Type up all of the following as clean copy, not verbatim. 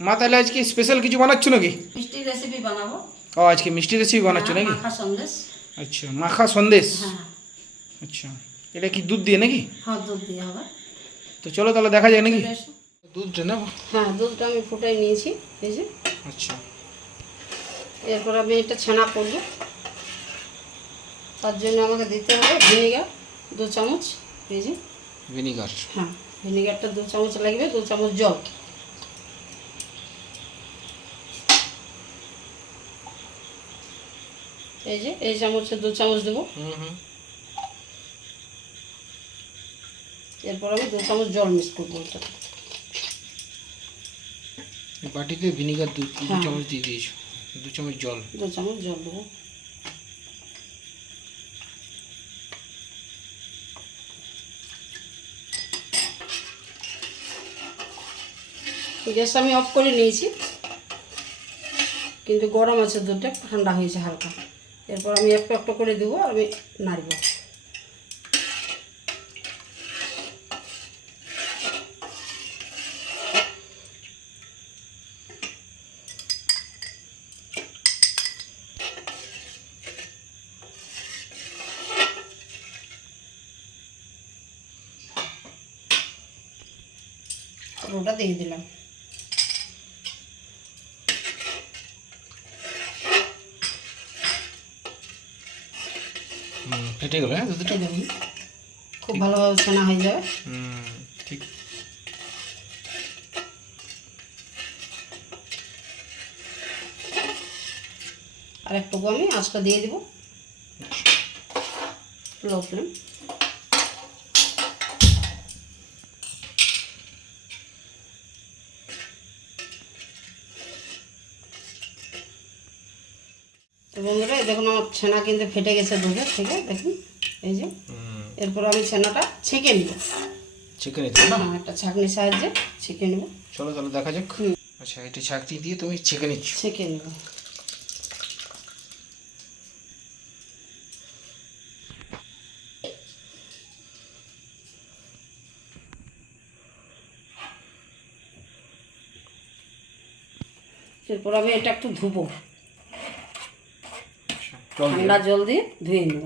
মা তাহলে আজকে স্পেশাল কিছু বানাচ্ছ নাকি? মিষ্টি রেসিপি বানাবো। ও আজকে মিষ্টি রেসিপি বানাচ্ছ নাকি? মাখা সন্দেশ। আচ্ছা, মাখা সন্দেশ। হ্যাঁ আচ্ছা, এটা কি দুধ দিয়ে নাকি? হ্যাঁ, দুধ দিয়ে হবে। তো চলো তাহলে দেখা যায় নাকি? চলে এসো। দুধটা না? হ্যাঁ, দুধটা আমি ফুটাই নিয়েছি, এই যে। আচ্ছা, এরপর আমি এটা ছানা করবো, তার জন্য আমাকে দিতে হবে ভিনেগার 2 চামচ, এই যে। ভিনিগার। হ্যাঁ, ভিনেগারটা 2 চামচ লাগবে, 2 চামচ জল। এই যে এই চামচে 2 চামচ দেবো। এরপর আমি 2 চামচ জল মিক্স করবো এটা। বাটিতে ভিনিগার 2 চামচ দিয়ে দিয়েছো, 2 চামচ জল। 2 চামচ জল দেবো। গ্যাস আমি অফ করে নিয়েছি, কিন্তু গরম আছে দুধটা, একটু ঠান্ডা হয়েছে হালকা। এরপর আমি একটু একটু করে দেবো, আর আমি নাড়ব। ওটা দিয়ে দিলাম। ফেটে গেল, হ্যাঁ দুধটা খুব ভালোভাবে ছানা হয়ে যাবে। ঠিক। আর একটু আমি আঁচটা দিয়ে দিব, লো ফ্লেম। তো বন্ধুরা, এই দেখুন আমার ছানা কিন্তু ফেটে গেছে দুধের থেকে, দেখুন এই যে। এরপর আমি ছানাটা ছেঁকে নিব। ছেঁকে নিতে না? হ্যাঁ, একটা ছাঁকনির সাহায্যে ছেঁকে নেব। চলো তাহলে দেখা যাক। আচ্ছা, এটা ছাঁকনি দিয়ে তুমি ছেঁকে নিচ্ছ। ছেঁকে নেব। এরপর আমি এটা একটু ধুবো, ঠান্ডা জল দিয়ে ধুয়ে নেব।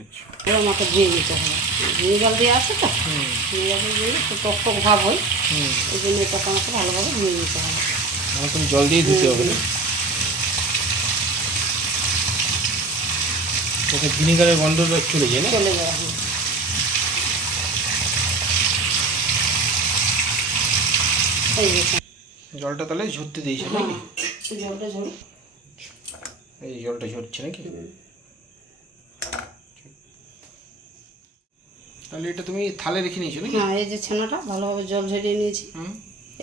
আচ্ছা, আমাকে ধুয়ে দিতে হবে, ভিনেগার দিয়ে আছে তো, ভিনেগার দিয়ে একটু টক টক ভাব হয়, এই জন্য এটাকে আমাকে ভালোভাবে ধুয়ে নিতে হবে। তুমি জল দিয়ে ধুতে হবে না? ওকে, ভিনিগারের গন্ধটা চলে যায় না? চলে যাওয়া হবে। এই যে জলটা তাহলে ঝরতে দিয়েছে নাকি? জলটা ঝরে, এই জলটা ঝরছে নাকি? তাহলে এটা তুমি থালে রেখে নিয়েছো নাকি? হ্যাঁ, এই যে ছানাটা ভালোভাবে জল ঝরিয়ে নিয়েছি।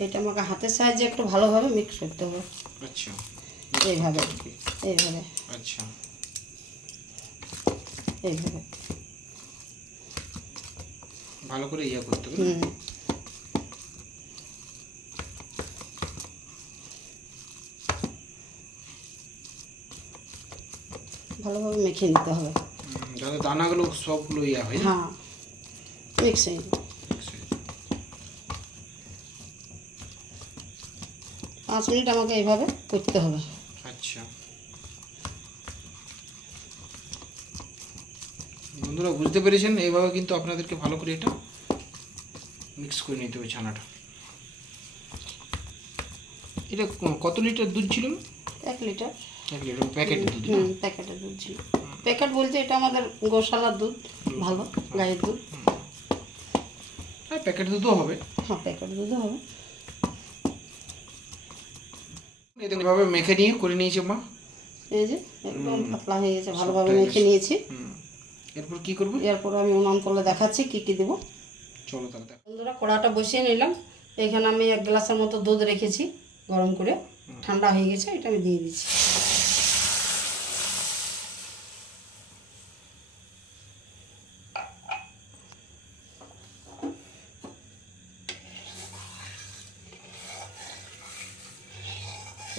এটা আমাকে হাতের সাহায্যে একটু ভালোভাবে মিক্স করতে হবে। আচ্ছা, এইভাবে এইভাবে আচ্ছা, এইভাবে ভালো করে ইয়া করতে হবে। ভালোভাবে মেখে নিতে হবে, যাতে দানাগুলো সবগুলো ইয়া হয়। হ্যাঁ, মিক্স হয়ে যাবে। 5 মিনিট আমাকে এইভাবে করতে হবে। আচ্ছা, বন্ধুরা বুঝতে পেরেছেন, এইভাবে কিন্তু আপনাদেরকে ভালো করে এটা মিক্স করে নিতে হবে ছানাটা। এটা কত লিটার দুধ ছিল? 1 লিটার। 1 লিটার প্যাকেটের দুধ? প্যাকেটের দুধ ছিল। প্যাকেট বলতে এটা আমাদের গোশালার দুধ, ভালো গায়ের দুধ। হ্যাঁ, প্যাকেট দুধও হবে। হ্যাঁ, প্যাকেট দুধও হবে। এভাবে মেখে নিয়ে করে নিয়েছে মা। এই যে একদম পাতলা হয়ে গেছে, ভালোভাবে মেখে নিয়েছি। এরপর কি করবো? এরপর আমি উনান তলে দেখাচ্ছি কি কি দেবো। চলো তাহলে দেখো। বন্ধুরা, কড়াটা বসিয়ে নিলাম। এখানে আমি 1 গ্লাসের মতো দুধ রেখেছি গরম করে, ঠান্ডা হয়ে গেছে, এটা আমি দিয়ে দিচ্ছি।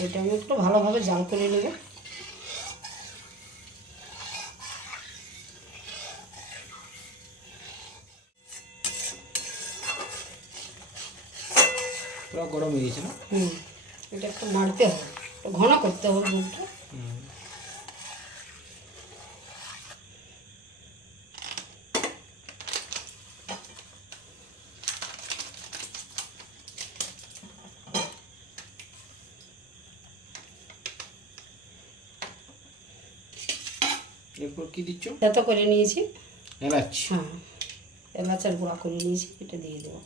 এটা আমি একটু ভালোভাবে জাল করে নেব। পুরো গরম নরম হয়ে গেছে না? এটা একটু নাড়তে হবে, একটু ঘন করতে হবে দুধটা। এরপর কি দিচ্ছ? এত করে নিয়েছি, এলাচ। হ্যাঁ এলাচের গুঁড়া করে নিয়েছি, এটা দিয়ে দেবো।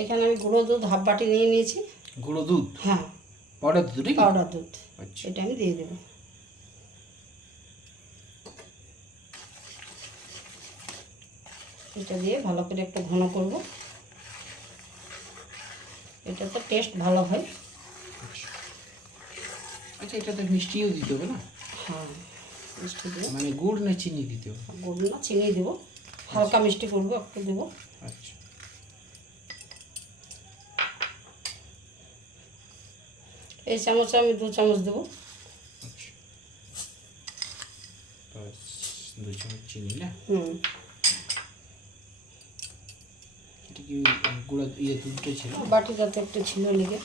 এখানে আমি গুঁড়ো দুধ হাফ বাটি নিয়ে নিয়েছি। গুঁড়ো দুধ? হ্যাঁ পাউডার দুধ নাকি? পাউডার দুধ। আচ্ছা, এটা আমি দিয়ে দেবো। এটা দিয়ে ভালো করে একটু ঘন করব, এটা তো টেস্ট ভালো হয়। আচ্ছা, এটাতে মিষ্টিও দিতে হবে না? হ্যাঁ মিষ্টি দেবো, মানে গুড় না চিনি দিতে হবে? গুড় না চিনি দেবো, হালকা মিষ্টি করবো একটু দেবো। আচ্ছা, এই চামচে আমি 2 চামচ দেবো। আচ্ছা, বাস 2 চামচ চিনি না? এটা কি গুঁড়া দুধটা ছিল? বাটিটাতে একটু ছিল লেগে।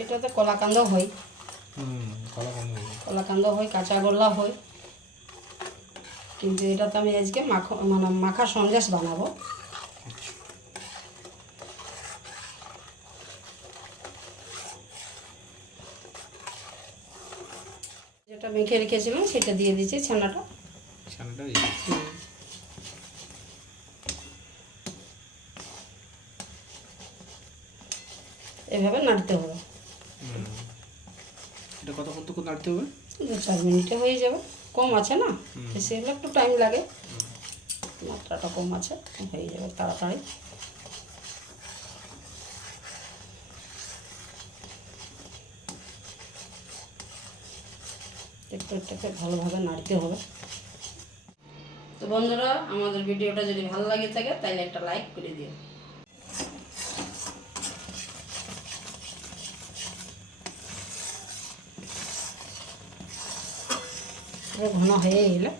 এটাতে কলাকান্দ হয়, কলাকান্দ হয়, কাঁচা গোল্লা হয়, কিন্তু এটাতে আমি আজকে মাখা সন্দেশ বানাবো। যেটা মেখে রেখেছিলাম সেটা দিয়ে দিচ্ছি, ছানাটা। এভাবে নাড়তে হবে। এটা কতক্ষণ নাড়তে হবে? 2-4 মিনিটে হয়ে যাবে, কম আছে না, বেশি হলে একটু টাইম লাগে, মাত্রাটা কম আছে, হয়ে যাবে তাড়াতাড়ি। একটু এটাকে ভালোভাবে নাড়তে হবে। তো বন্ধুরা, আমাদের ভিডিওটা যদি ভালো লাগে থাকে তাহলে একটা লাইক করে দিও। ঘন হয়ে এলো,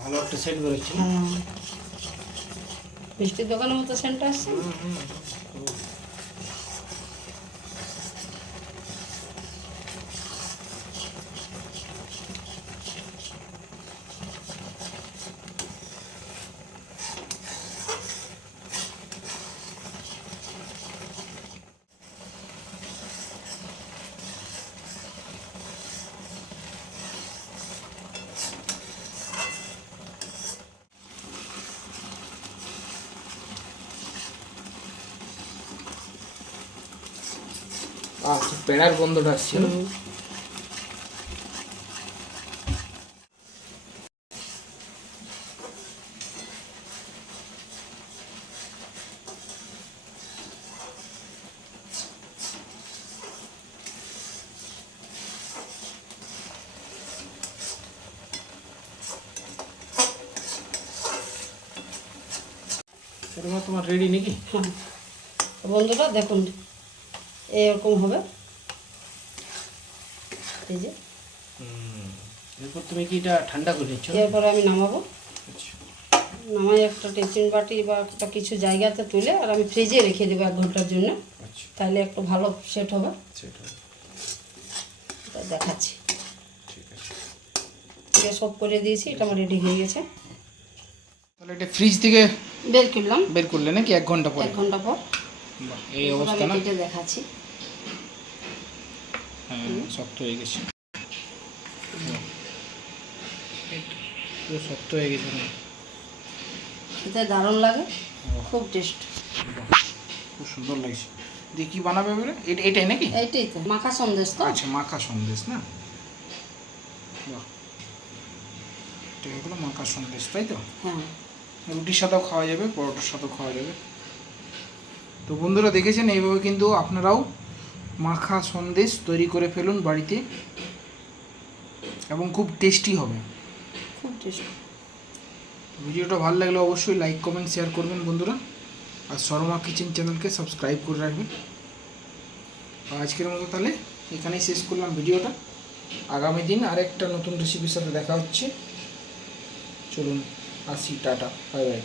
ভালো একটা সেন্ট বেরোচ্ছে। হ্যাঁ মিষ্টির দোকানের মতো সেন্ট আসছে। পেড়ার গন্ধটা আসছিল। তোমার রেডি নাকি? হ্যাঁ বন্ধুরা দেখুন এরকম হবে, এই যে। এরপর তুমি কি এটা ঠান্ডা করে নিচ্ছ? এরপরে আমি নামাবো, নামাই একটা টিফিন বাটি বা একটা কিছু জায়গাতে তুলে আর আমি ফ্রিজে রেখে দেবো 1 ঘন্টার জন্য, তাহলে একটু ভালো সেট হবে। এটা দেখাচ্ছি, ঠিক আছে, সব করে দিয়েছি, এটা আমার রেডি হয়ে গেছে। তাহলে এটা ফ্রিজ থেকে বের করলে নাকি 1 ঘন্টা পর? 1 ঘন্টা পর এই অবস্থা না? এটা দেখাচ্ছি, হ্যাঁ শক্ত হয়ে গেছে, পুরো শক্ত হয়ে গেছে না? খেতে দারুণ লাগে, খুব টেস্ট, খুব সুন্দর লাগছে। দিয়ে কি বানাবে বলে এটাই নাকি? এইটাই তো মাখা সন্দেশ তো। আচ্ছা, মাখা সন্দেশ না? বাহ, এটা হলো মাখা সন্দেশ, তাই তো? হ্যাঁ। রুটির সাথেও খাওয়া যাবে, পরোটার সাথেও খাওয়া যাবে। তো বন্ধুরা দেখেছেন, এইভাবে কিন্তু আপনারাও মাখা সন্দেশ তৈরি করে ফেলুন বাড়িতে, এবং খুব টেস্টি হবে। খুব টেস্টি। ভিডিওটা ভালো লাগলে অবশ্যই লাইক কমেন্ট শেয়ার করবেন বন্ধুরা, আর শর্মা কিচেন চ্যানেলকে সাবস্ক্রাইব করে রাখবেন। আজকের মতো তাহলে এখানেই শেষ করলাম ভিডিওটা। আগামী দিন আরেকটা নতুন রেসিপির সাথে দেখা হচ্ছে। চলুন আসি, টাটা, বাই বাই।